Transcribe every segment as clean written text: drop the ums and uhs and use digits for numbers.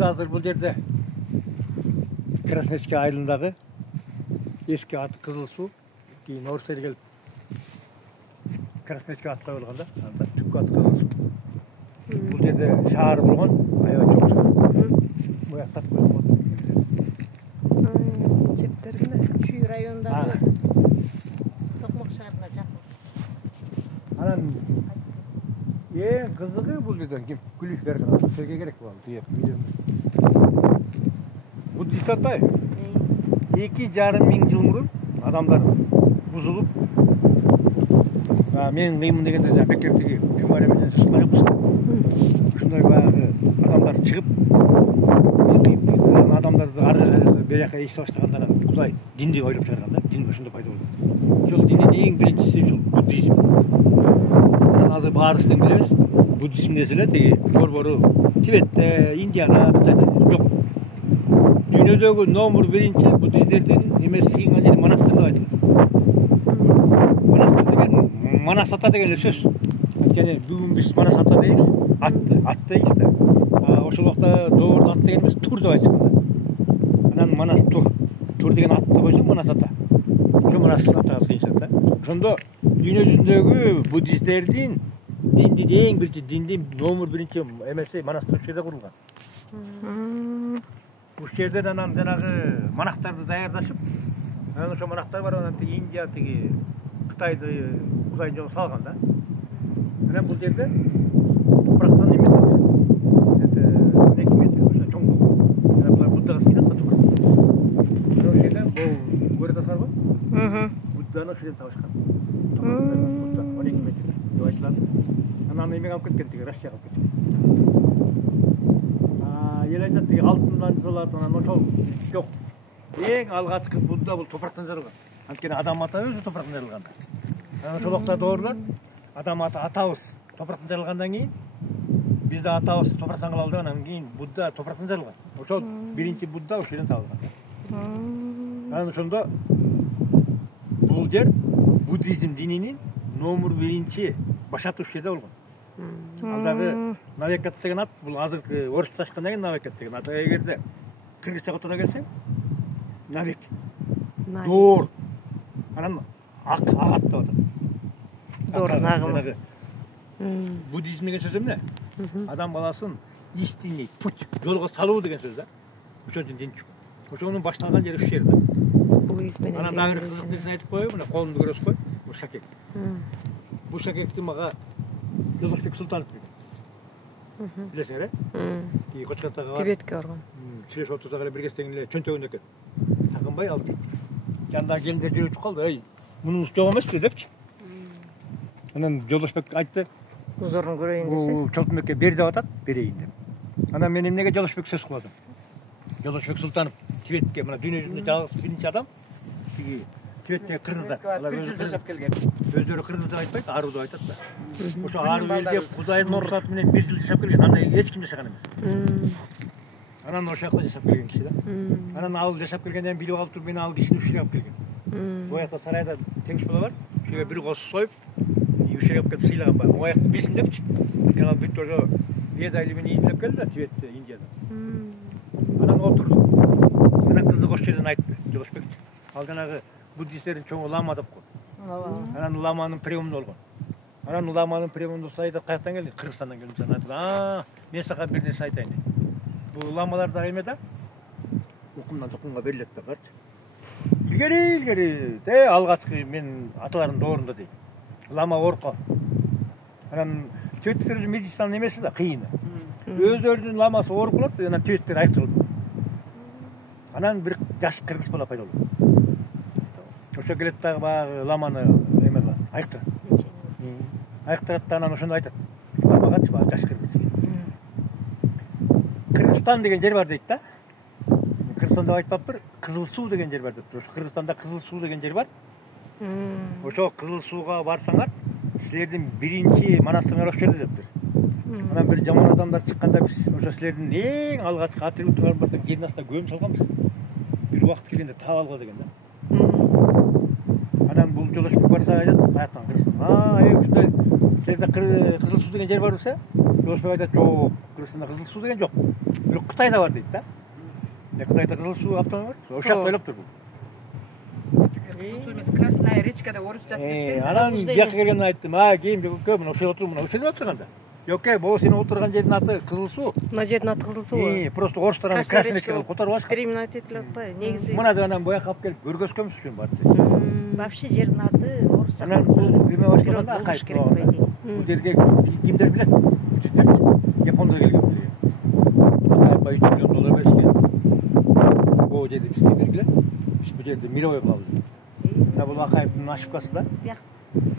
Biz hazır bu жерде Краснецкий айылындағы eski аты Қызылсу, кейін орыс ел келіп Краснецкий атқа қойылғанда, түпкі аты Қызылсу. Бұл жерде шаар болған, аябай çok шаар. Bu жақта ат қойылған. Çektirdi mi? Şu rayonдағы Тоқмақ шаарына жақын. Анан ең қызығы бұл жерден кеп күліш берген серге керек болады. Буддист атай 2,5 мың жыл бұрын адамдар бұзылып, мен қимын дегенде Беккердегі мемориямен шыққан жоқпыз. Шындай баяғы адамдар шығып, адамдарды ары жаққа бері жаққа ести баштағанда Құдай динді ойлап шығарғанда, дин осында пайда болды. Сол диннен ең біріншісі сол буддизм. Азыр барысынан білеміз, буддизм несілі деге борбору Тибетте, Индияда, Қытайда жоқ. Dünyadagi номер birinchi budistlerдің немесілген жері монастыр деп айтылады. Монастыр деген Манас ата деген сөз. Өйткені бүгін біз Манас ата дейміз, ат дейміз да. Ошол уақытта doğru ат деген емес, тур деп айтышканда. Анан Манас тур деген атты қойсаң Манас ата. Ошо Манастың атасы қойса да. Ошондо дүние жүзүндөгү буддисттердин диндин эң биринчи диндин номер биринчи эмеси монастыр жерде курулган. Bu жерден анан жанагы монахтарды даярдашып, анан ошо монахтар бар, анан Индия тиги Кытайды Кудайдын жолуна салган да. Анан бул жерде топурактан эме ошо чоң болду. Булар Буддага сыйнат да топурак. Ошол жерден бул көрөт асар го? Будданы ошол жерден табышкан. Будда 12 метр деп айтылат. Анан эмеге алып кеткен тиги Россияга алып кеткен. Ел айтады, алтындан жасалатын ошол жоқ. Ең алғашқы Будда бұл топырақтан жарылған. Анткени адам ата өзі топырақтан жарылған. Ошол уақытта doğrular адам ата атабыз топырақтан жарылғандан кейін бізді атабыз топырақтан кыла алды, анан кейін Будда топырақтан жарылған. Ошол биринчи Будда ошол жерден табылған. Анан ошондо бул жер буддизм дининин номер биринчи башаты ушул жерде болгон. Алдағы Навекат деген ат, бұл азыркы орысташкандан кейін Навекат деген ат. Эгерде кыргызчага тура келсең, Навек. Дор. Анан ак ат деп атат. Дор нагымы. Буддизм деген сөз эмне? Адам баласын истинный путь, жолго салуу деген сөз да. Ошон үчүн дин чыккан. Ошонун башталган жери ушул жер да. Анан дагы бир кызык нерсени айтып коеюн, мына колумду көрөсүз го. Бул шакек. Бул шакекти мага Жолдошбек Султанов берген. Білесіңер, Қошқартаға Тибетке барған. Сиреш отызға бір кестеген чөнтөгінде екен. Сағынбай ал дейді. Жандағы келіндер жүріп қалды. Ей, мұныңыз жоқ емес депші. Анан Жолдошбек айтты. Зорын көрейін десе. Чолтынбекке бер деп атады, берейін деп. Анан мен емнеге Жолдошбек сөз қыладым. Жолдошбек Султанов Тибетке, мына дүние жүзінде жалғыз бірінші адам. Тибеттегі қырғыздар. Өздері қырғыз деп айтпайды, ару деп айтады да. Ошо ару елде Кудайдын уруксатымен бир жыл жашап келген, андай эч ким жашаган эмес. Анан ошол жакта жашап келген киши да. Анан ал жашап келгенден билип алып туруп, мен ал кишини ушул жерге алып келген. Бул жакта сарайда теңиш бала бар, ушул жерге бир кос союп, ушул жерге алып келип сыйлаган бар. Бул жакта бисим депчи. Анан бүт ошо медалимен изилеп келди да Тибетте, Индияда. Анан отурду. Анан кызык ошол жерден айтты, Жолдошбек. Ал жанагы буддисттердин чоңу лама деп коет. Анан ламанын приемунда болгон. Анан ламанын приемунда сайда каяктан келди? Кыргызстандан келдим. Сен айтты, мен сага бир нерсе айтайын дейт. Бул ламалар да эме да? Укумдан тукумга берилет да барчы. Илгери, алгачкы мен аталарым доорунда дейт. Лама орко. Анан Тибеттер медицинанын эмеси да кыйын. Өздөрүнүн ламасы ооруп калат, анан Тибеттер айыктырылды. Анан бир жаш кыргыз бала пайда болду. Ошо келет дагы баягы ламаны эме кылат, айыктырат. Айыктырат да анан ошондо айтат. Ламагачы баягы жаш кыргыз. Кыргызстан деген жер бар дейт да. Кыргызстанда айтпаптыр, Кызыл суу деген жер бар деп. Ошо Кыргызстанда Кызыл суу деген жер бар. Ошо Кызыл сууга барсаңар, силердин биринчи монастырыңар ошол жерде дептир. Анан бир жаман адамдар чыкканда биз ошо силердин эң алгачкы атрибутуңар бар деп жердин астына көмүп салганбыз. Бир убакыт келгенде таап алгыла деген да. Анан бул Жолдошбек барса айтат, каяктан Кыргызстан. Ушундай силерде Кызыл суу деген жер бар десе, Жолдошбек айтат, жок, Кыргызстанда Кызыл суу деген жок. Бирок Кытайда бар дейт да. Кытайда кызыл суу автономы бар. Ошол жакта ойлоп тур бул. Красная речкада орусча сөйлөп. Анан жакка келгенде айттым, кийин көкө мына ошол отуруп мына ошол отурганда. Жок, могу сен отурган жердин аты кызыл суу. Мына жердин аты кызыл суу. Просто орустар аны красный речка кылып которуп алышкан. Переименовать этилип атпайбы? Негизи. Мына да анан буяка алып келип көргөзгөнбүз үчүн бар. Вообще жердин аты орусча. Анан бул эме башлаганда акайып бул жерге кимдер билет? Буддисттер. Япондор келген бул жерге. Акайыпка $3 миллион беришкен. Бул жерде бизге бергиле. Биз бул жерде мировой кылабыз. Мына бул акайыптын ошибкасы да.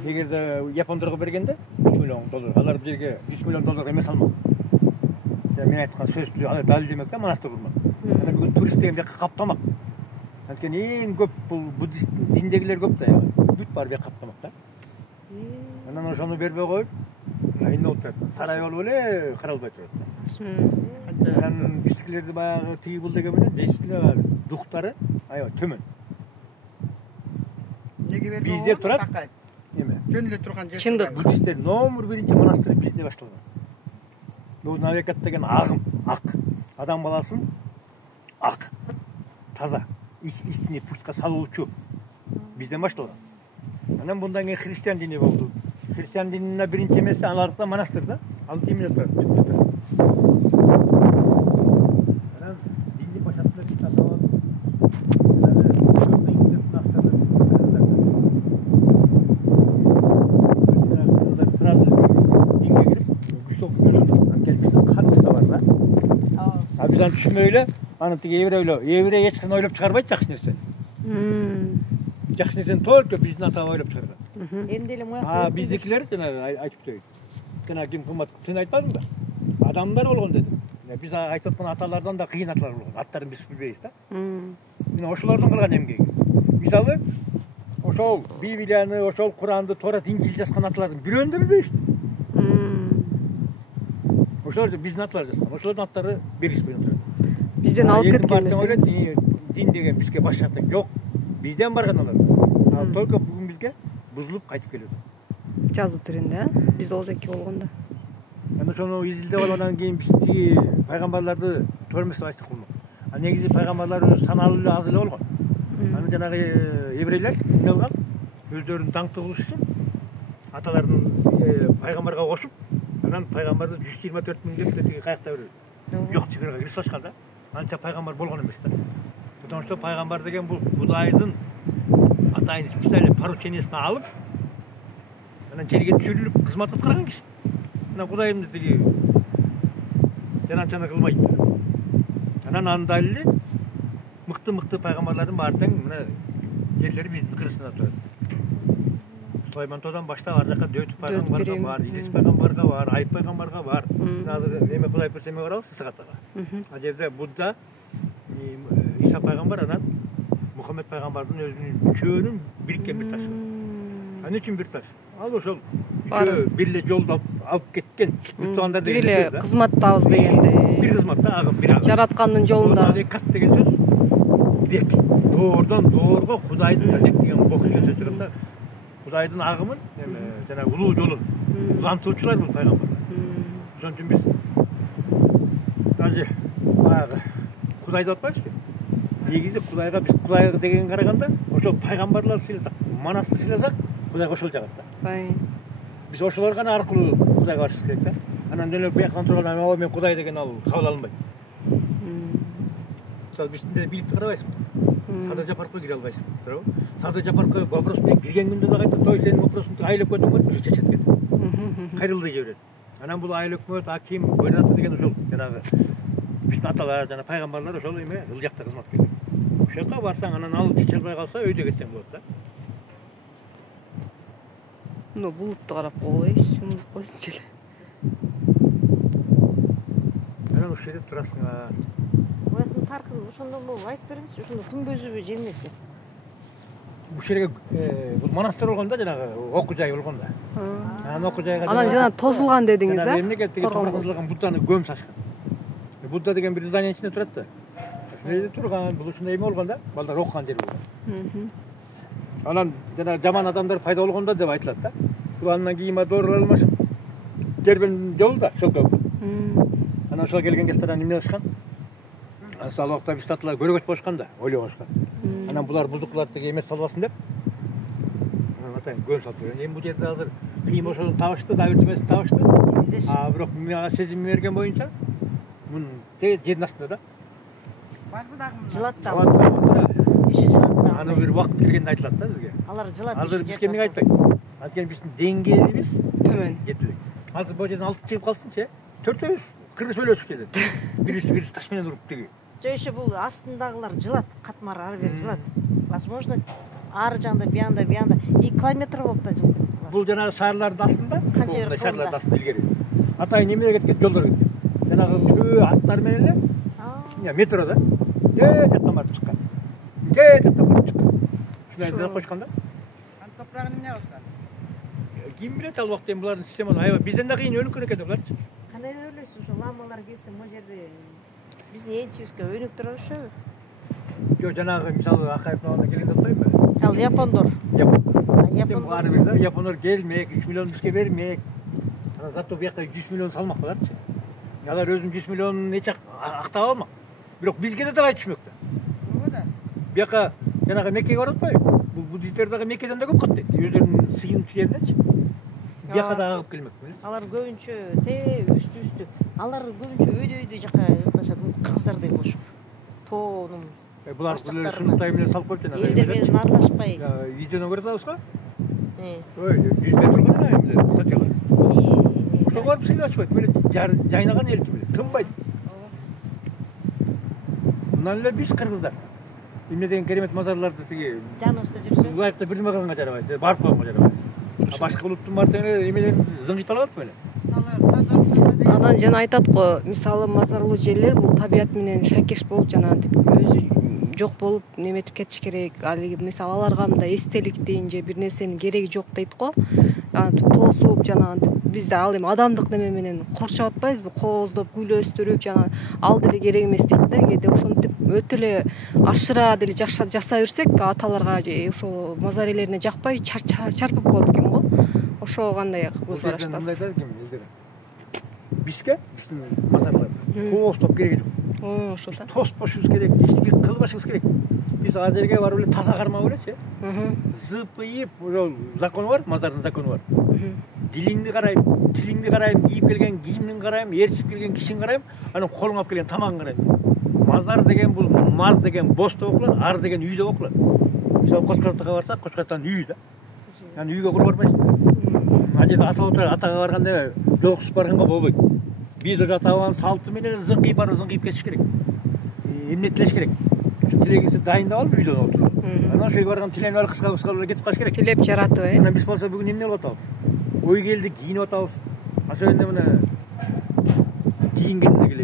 Эгерде япондорго бергенде $3 миллион, алар бул жерге $3 миллион эмес алмак. Мен айткан сөздү алар далилдемек да, монастыр курмак. Анан бүгүн туристтер жакка каптамак. Анткени эң көп бул буддист диндегилер көп да, бүт бар бек каптамак да. Анан ошону бербей коюп, айында отурат. Сарай болуп эле каралбай турат. Анан биздикилерди баягы тиги бул деген менен действительно духтары аябай төмөн. Неге бербей Бизде турат. Эме? Жөн эле турган жер. Чындык. Буддисттер номер 1 монастыры бизде башталган. Бул навекат деген агым, ак. Адам баласын ак, таза, истинный путька салуучу бизден башталган. Анан мындан кийин христиан дини болду. Христиан дининин биринчи эмеси аларда монастыр да. Ал эмне турат? Анан динди башатылар кит атабат. Bizden düşünme öyle, anlattık evre geçken oylup çıkarmayız jakşı nerse. Jakşı nersen tolk bizden ata oylup çıkargan. Endeli moyak. Bizdekiler aytıp söyledi. Sen kim kımmat, sen aytmadın da. Adamlar olgun dedim. Biz aytatan atalardan da kıyın atalar olgun. Atların biz bilbeyiz da. Yine oşulardan kılgan emgegi. Misalı, oşol Bibliyanı, oşol Kur'an'dı, Torat, İncil yazgan ataların bir önde bilbeyiz. Oşol bizden atalar yazgan. Oşolun atları berişmeyin oturuyor. Bizden alıp ketken Din degen bizge başlattı. Yok. Bizden bargan alар. Только бүгүн бизге бузулуп кайтып келет. жазуу түрүндө, биз озеки болгондо. Аны ошону изилдеп алгандан кийин биз тиги пайгамбарларды көрмөсүп айтсак болмок. Негизи пайгамбарлар өзү саналуу эле аз эле болгон. Аны жанагы еврейлер эмне кылган? Өздөрүн даңктуу кылыш үчүн аталарын пайгамбарга кошуп, анан пайгамбарды 124 000 деп тиги каякта бир жок чыгырга кирип салышкан да. Анча пайгамбар болгон эмес да. Потому что пайгамбар деген бул Кудайдын атайын специальный поручениесин алып, анан жерге түшүрүлүп кызмат аткарган киши. Мына Кудайым тиги жаначаны кылбайт. Анан анда эле мыкты пайгамбарлардын баары тең мына жерлери биздин кырсында турат. Сулайман Тодан баштап ар жака Дөт пайгамбарга бар, Илис пайгамбарга бар, Айып пайгамбарга бар. Азыр эме Кудай көрсөмө барабыз Сыгатага. Ал жерде Будда, Иса пайгамбар анан Мухаммед пайгамбардын өзүнүн үчөөнүн бириккен бир ташы. Аны үчүн бир таш. Ал ошол бир эле жолду алып кеткен тугандар деген сөз да. Бир эле кызматтабыз дегенде. Бир кызматта агым, бир агым. Жараткандын жолунда. Алекат деген сөз. Бек. Доордон доорго Кудайдын алек деген бок сөз чыгында. Кудайдын агымын, жана улуу жолун улантуучулар бул пайгамбарлар. Ошон үчүн биз даже баягы Кудайды атпайбызбы? Негизи Кудайга биз Кудайга деген караганда, ошол пайгамбарлар сыйласак, монастыр сыйласак, Кудайга ошол жагат да. Биз ошолор гана аркылуу Кудайга барышыбыз керек да. Анан деле бияктан турган мен Кудай деген ал кабыл алынбайт. Мисалы биз билипти карабайсызбы? Сада Жапаркка кире албайсың, туурабы? Сада Жапаркка вопрос менен кирген күндө да кайта той сенин вопросуңду айлап көтүң бар, уже чечет экен. Кайрылды жиберет. Анан бул айлап көт, аким, губернатор деген ошол жанагы биздин аталар жана пайгамбарлар ошол эме ыл жакта кызмат кеткен. Ошол жака барсаң анан ал чече албай калса өйдө кетсең болот да. Ну, булутты карап койбойбуз, койсунчу эле. Анан ошол жерде турасың. Буяктын таркын ошондон болуп айтып бериңизчи, ошондо күнбөзүбү же эмеси? Бул жерге бул монастыр болгондо жанагы окуу жай болгондо. Анан окуу жайга Анан жана тозулган дедиңиз, а? Мемлекеттеги тургузулган Будданы көм сашкан. Будда деген бир зданияның ичинде турат да. Ошол турган, бул ушундай эме болгон да, балдар окуган жер болгон. Анан жанагы жаман адамдар пайда болгондо деп айтылат да. Бул андан кийин доорулар алмашып жербен жолу да, ошол көп. Анан ошол келген жаштардан эмне кылышкан? Ал убакта биз татылар көргөч болушкан да, ойлоп болушкан. Анан булар бузукуларды теге эмес салбасын деп. Атайын көн салып койгон. Эми бул жерде азыр кыйын ошону табышты, Давидовесин табышты. Бирок мага сезим берген боюнча мун теге жердин астында да. Барбы дагы? Жылат да. Иши жылат да. Аны бир убакыт келгенде айтылат да бизге. Алар жылат. Азыр бизге эмне айтпайт. Анткени биздин деңгээлибиз төмөн. Жетилек. Азыр бул жерден алып чыгып калсынчы, төртөөбүз кыргыз сөйлөшүп келет. Бирisi таш менен уруп теги. Жо иши бул астындагылар жылат, катмар ары бери жылат. Возможно, ары жанда, биянда 2 километр болуп да жылат. Бул жанагы шаарлардын астында, Канча жер шаарлардын астында илгери. Атайын эмелер кеткен, жолдор кеткен. Жанагы төө аттар менен эле метрода жактан барып чыккан. Жактан барып чыккан. Шундай деп койгон да. Аны топрагын эмне кылышкан? Ким билет ал убакта эми булардын системаны. Аябай бизден да кыйын өлүккөн экен буларчы. Кандай ойлойсуң, ошо ламалар келсе, могу жерде биздин энчибизге өнүк тура ошобу? Жо жанагы мисалы Акаевдин алдына келгенде атпайбы? Ал япондор. Япондор ары бир да, япондор келмек, 3 миллион бизге бермек. Анан зато бияка 100 миллион салмак буларчы. Алар өзүнүн 100 миллионун эч актап алмак. Бирок бизге да далай түшмөктө. Ого да. Бияка жанагы Меккеге барып атпайбы? Бул буддисттер дагы Меккеден да көп кат дейт. Өздөрүнүн сыйынчы жеринечи. Бияка да агып келмек. Алар көбүнчө үстү. Алар көбүнчө өйдө жака ырташат, кыргыздардай болушуп. Тоонун. Булар шундай менен салып коюп жанагы. Элдер менен аралашпай. Видеону көрүп атабызбы? Ой, 100 метр гана эмне сатылар. Ошого барып сыйлашпайт, böyle жайнаган элчи беле, тынбайт. Мындан эле биз кыргыздар эмне деген керемет мазарларды тиги жаныбызда жүрсө, улайтта бирдеме кылганга жарабайт, барып койгонго жарабайт. Башка улуттун баары эле эмелерин зыңгыйтып алып беле. Анан жана айтат го, мисалы мазарлуу жерлер бул табият менен шакеш болуп жанагынтип өзү жок болуп неметип кетиш керек. Ал мисалы аларга мындай эстелик дейин же бир нерсенин кереги жок дейт го. Тоосуп жанагынтип бизде ал эми адамдык неме менен корчоп атпайбызбы, кооздоп, гүл өстүрүп жана ал деле керек эмес дейт да. Кээде ошентип өтө эле ашыра деле жасай берсек, аталарга же ошол мазар ээлерине жакпай чарпып коет экен го. Ошого кандай көз караштасыз? Бизге биздин мазарлар кооздоп кереги жок. Ошо да. Тоспошубуз керек, эчтеке кылбашыбыз керек. Биз ал жерге барып эле таза кармап элечи. Зыпыйып, ошол закону бар, мазардын закону бар. Дилиңди карайм, тилиңди карайм, кийип келген кийимиңди карайм, ээрчип келген кишиңди карайм, анан колуңа алып келген тамагыңды карайм. Мазар деген бул маз деген босто окулат, ар деген үйдө окулат. Мисалы Кочкордага барсак, Кочкордтан үй да. Анан үйгө куруп барбайсың. Ал жерде атага барганда жолуксуп барганга болбойт. Биз ошо атабанын салты менен зыңкыйып барып зыңкыйып кетиш керек. Эмне тилеш керек? Тилегиңизди дайындап алып үйдө отуруп. Анан ошо жерге барган тиленип алып кыска эле кетип калыш керек. Тилеп жаратып, Анан биз болсо бүгүн эмне кылып атабыз? Ой келди, кийинип атабыз. Ошондо мына кийингенде келе.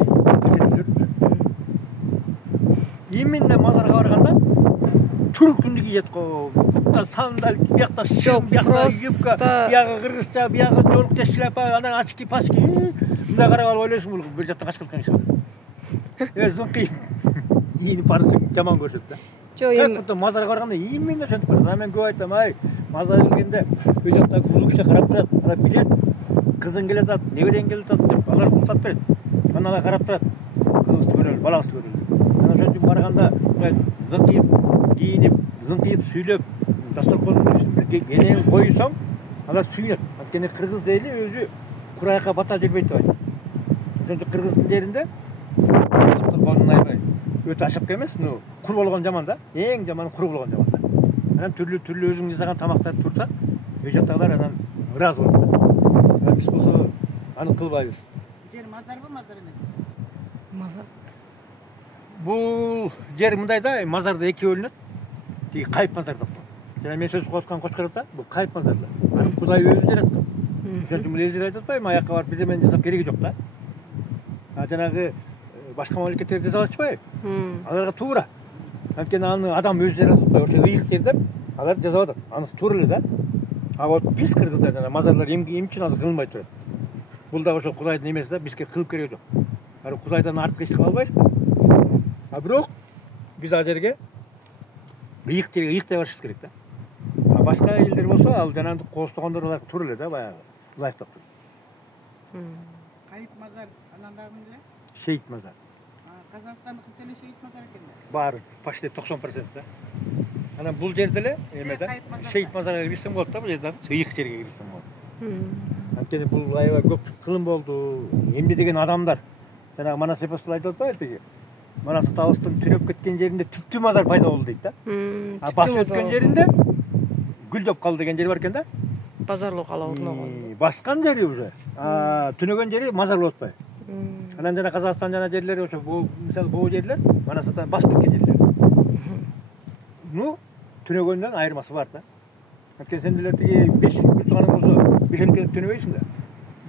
Именно мазарга барганда түркүндү кийет го. Бутта сандаль, биякта шым, биякта юбка, бияга кыргызча, бияга жолукча шляпа, анан очки, пачки. Мындай карап алып ойлойсуң бул бир жактан качып кеткен иши. Зыңкыйып кийинип барсаң жаман көрсөт да. Жо эми мазарга барганда именно ошентип барат. Анан мен көп айтам, мазарга келгенде үй жакта улуу киши карап турат, анан билет, кызың келе атат, неберең келе атат деп алар култап берет. Анан алар карап турат, кызыбызды көрөлү, балабызды көрөлү. Анан ошентип барганда зыңкыйып, кийинип, зыңкыйып сүйлөп, дасторкондун үстүнө энең коюсаң, алар сүйүнөт. Анткени кыргыз эли өзү курайка бата жүрбөйт деп айтат. Ошентип кыргыздын жеринде дасторконун аябай өтө ашапка эмес, кур болгон жаман да. Эң жаманы кур болгон жаман да. Анан түрлүү өзүң жасаган тамактар турса, үй жактагылар анан ыраазы болот да. Анан биз болсо аны кылбайбыз. Жер мазарбы, мазар эмеспи? мазар. Бул жер мындай да, мазарда эки бөлүнөт. Тиги кайып мазар деп коет. Жана мен сөз кылып Кочкордо бул кайып мазарлар. Аны Кудай өзү жараткан. Ошентип элдер айтып атпайбы, аякка барып бирдемени жасап кереги жок да. Жанагы башка мамлекеттер жасап атышпайбы? Аларга туура. Анткени аны адам өзү жаратып атпайбы, ошо ыйык жерде алар жасап атат. Анысы туура эле да. А вот биз кыргыздар жана мазарлар эмне үчүн азыр кылынбай турат? Бул да ошо Кудайдын эмеси да, бизге кылып кереги жок. Ары Кудайдан артык эч кыла албайсыз да. А бирок биз ал жерге ыйыктай барышыбыз керек да. А башка элдер болсо, ал жанагынтип кооздогондор алар туура эле да, баягы лайфтап. Кайып мазар, анан дагы эмне? Шейит мазар. Казакстандыкы төлөшө кетмазар экен да. Бар, почти 90% да. Анан бул жерде эле эме да, Шейит мазарга кирсем болот да, бул жерде ыйык жерге кирсем болот. Анткени бул аябай көп кылым болду. Эмне деген адамдар. Жанагы Манас эпостол айтып атпайбы тиги. Манас табыстын түнөп кеткен жеринде түптүү мазар пайда болду дейт да. А басып өткөн жеринде гүлдөп калды деген жери бар экен да. Базарлык алабын. Баскан жери уже. Түнөгөн жери мазар болуп атпайбы. Анан жана Казакстан жана жерлери ошо мисалы бул жерлер Манастан басып кеткен жерлер. Ну, түнөгөндөн айырмасы бар да. Анткени сен деле тиги 5 күн туганың болсо 5 күн түнөбөйсүң да.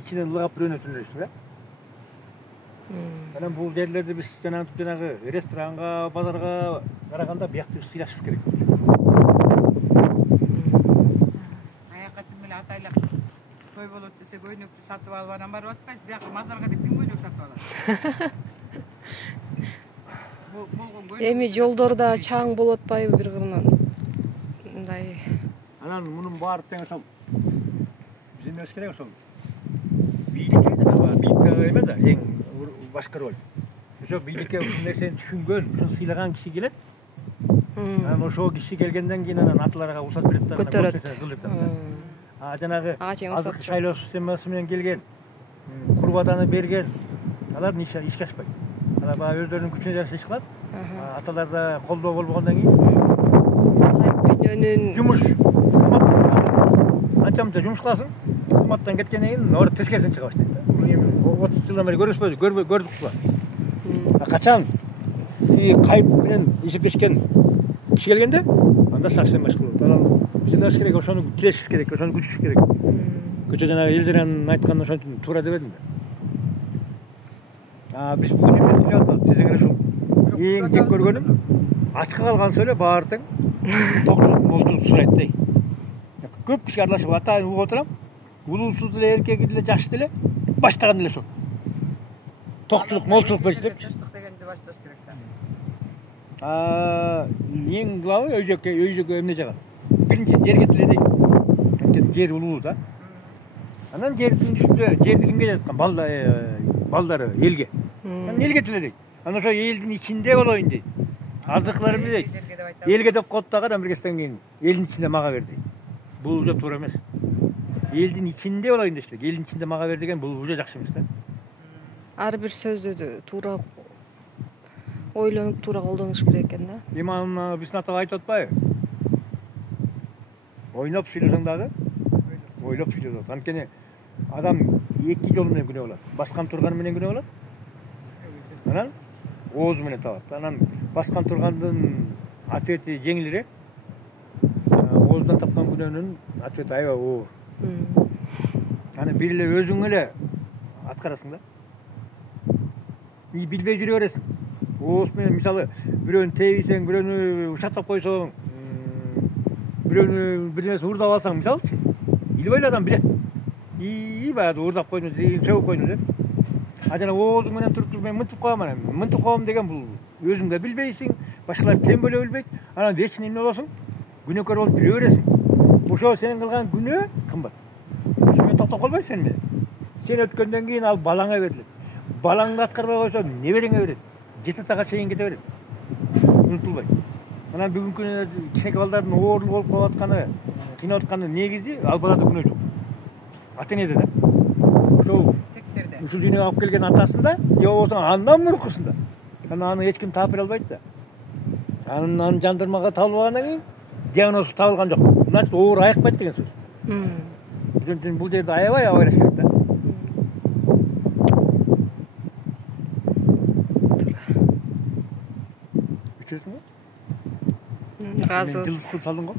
Ичинен ылгап бирөөнө түнөйсүң да. Анан бул жерлерди биз жанагы ресторанга, базарга караганда биякты сыйлашып керек. Аякка тим эле атайлап той болот десе көйнөктү сатып алып анан барып атпайсыз. Бияка мазарга деп ким көйнөк сатып алат? Болгон көйнөк. Эми жолдор да чаң болуп атпайбы бир кырынан? Мындай. Анан мунун баары тең ошол биз эмес керек ошол. Бийликке эме да, эң башкы роль. Ошо бийликке ушул нерсени түшүнгөн, ушуну сыйлаган киши келет. Анан ошол киши келгенден кийин анан атларга уруксат берет да. Көтөрөт. Жанагы азыркы шайлоо системасы менен келген, курбаданы берген, алардын ишке ашпайт. Алар баягы өздөрүнүн күчүнө жараша иш кылат. Аталарда колдоо болбогондон кийин Кайпенөнүн жумуш анча-мынча жумуш кыласың, кызматтан кеткенден кийин ora тескерисин чыга баштайт да. 30 жылдан бери көрбөйбүз, көрдүкпү. Качан кайып менен эсептешкен киши келгенде анда совсем башка болот. Анан сыйлаш керек, ошону тилешиш керек, ошону күтүш керек. Көчө жанагы Элдиранын айтканы ошончун туура деп эдим да. Биз бүгүн эмне тилеп атабыз? Сиздер ушул эң жек көргөнүм ачка калганса эле баары тең токчулук молчулук сурайт да. Көп киши аралашып атайын угуп отурам. Улуусу деле, эркеги деле, жашы деле баштаган деле ошол. Токчулук, молчулук бериши депчи. Жаштык дегенди башташ керек да. Эң главы үй жөкө эмне жагат. Биринчи жерге тиледейт. Анткени жер улуу да. Анан жердин үстүндө жерди кимге жаткан? Балдары элге. Анан элге тиледейт. Анан ошо элдин ичинде болоюн дейт. Азыркылары билет. Элге деп коет дагы адам биргестен кийин элдин ичинде мага бер дейт. Бул уже туура эмес. Элдин ичинде болоюн дешти. Элдин ичинде мага бер деген бул уже жакшы эмес да. ар бир сөздү туура ойлонуп туура колдонуш керек экен да. Эми аны биздин атага айтып атпайбы? Ойноп сүйлөсөң дагы ойлоп сүйлөп атат. Анткени адам эки жол менен күнөө болот. Баскан турганы менен күнөө болот. Анан оозу менен табат. Анан баскан тургандын ответи жеңилирээк. Оозунан тапкан күнөөнүн ответи аябай оор. Аны бир эле өзүң эле аткарасың да. Билбей жүрө бересиң. Ооз менен мисалы бирөөнү тебисең, бирөөнү ушаттап койсоң, бирөөнү бир нерсе уурдап алсаң, мисалычы, илбей эле адам билет. Баягы уурдап койдум, сөгүп койдум деп. Жана оозуң менен туруп мен мынтип коем, анан мынтип коем деген бул өзүң да билбейсиң, башкалар тең бөлө билбейт. Анан вечный эмне болосуң? Күнөөкөр болуп жүрө бересиң. Ошо сенин кылган күнөө кымбат. Сен токтоп калбайсың сен менен. Сен өткөндөн кийин ал балаңа берилет. Балаңды аткарбай койсо небереңе берет. 7 атага чейин кете берет. Унутулбайт. Анан бүгүнкү күнү кичинекей балдардын оорлук болуп калып атканы, кыйнап атканы негизи ал балада күнөө жок. Ата-энеде да. Ошол ушул дүйнөгө алып келген атасында, же болбосо андан муркусунда. Анан аны эч ким таап бере албайт да. Анын жандырмага табылбагандан кийин диагноз табылган жок. Значит, оор айыкпайт деген сөз. Ошон үчүн бул жерде аябай абайлаш керек да. Разыбыз. Жылытып салдың го.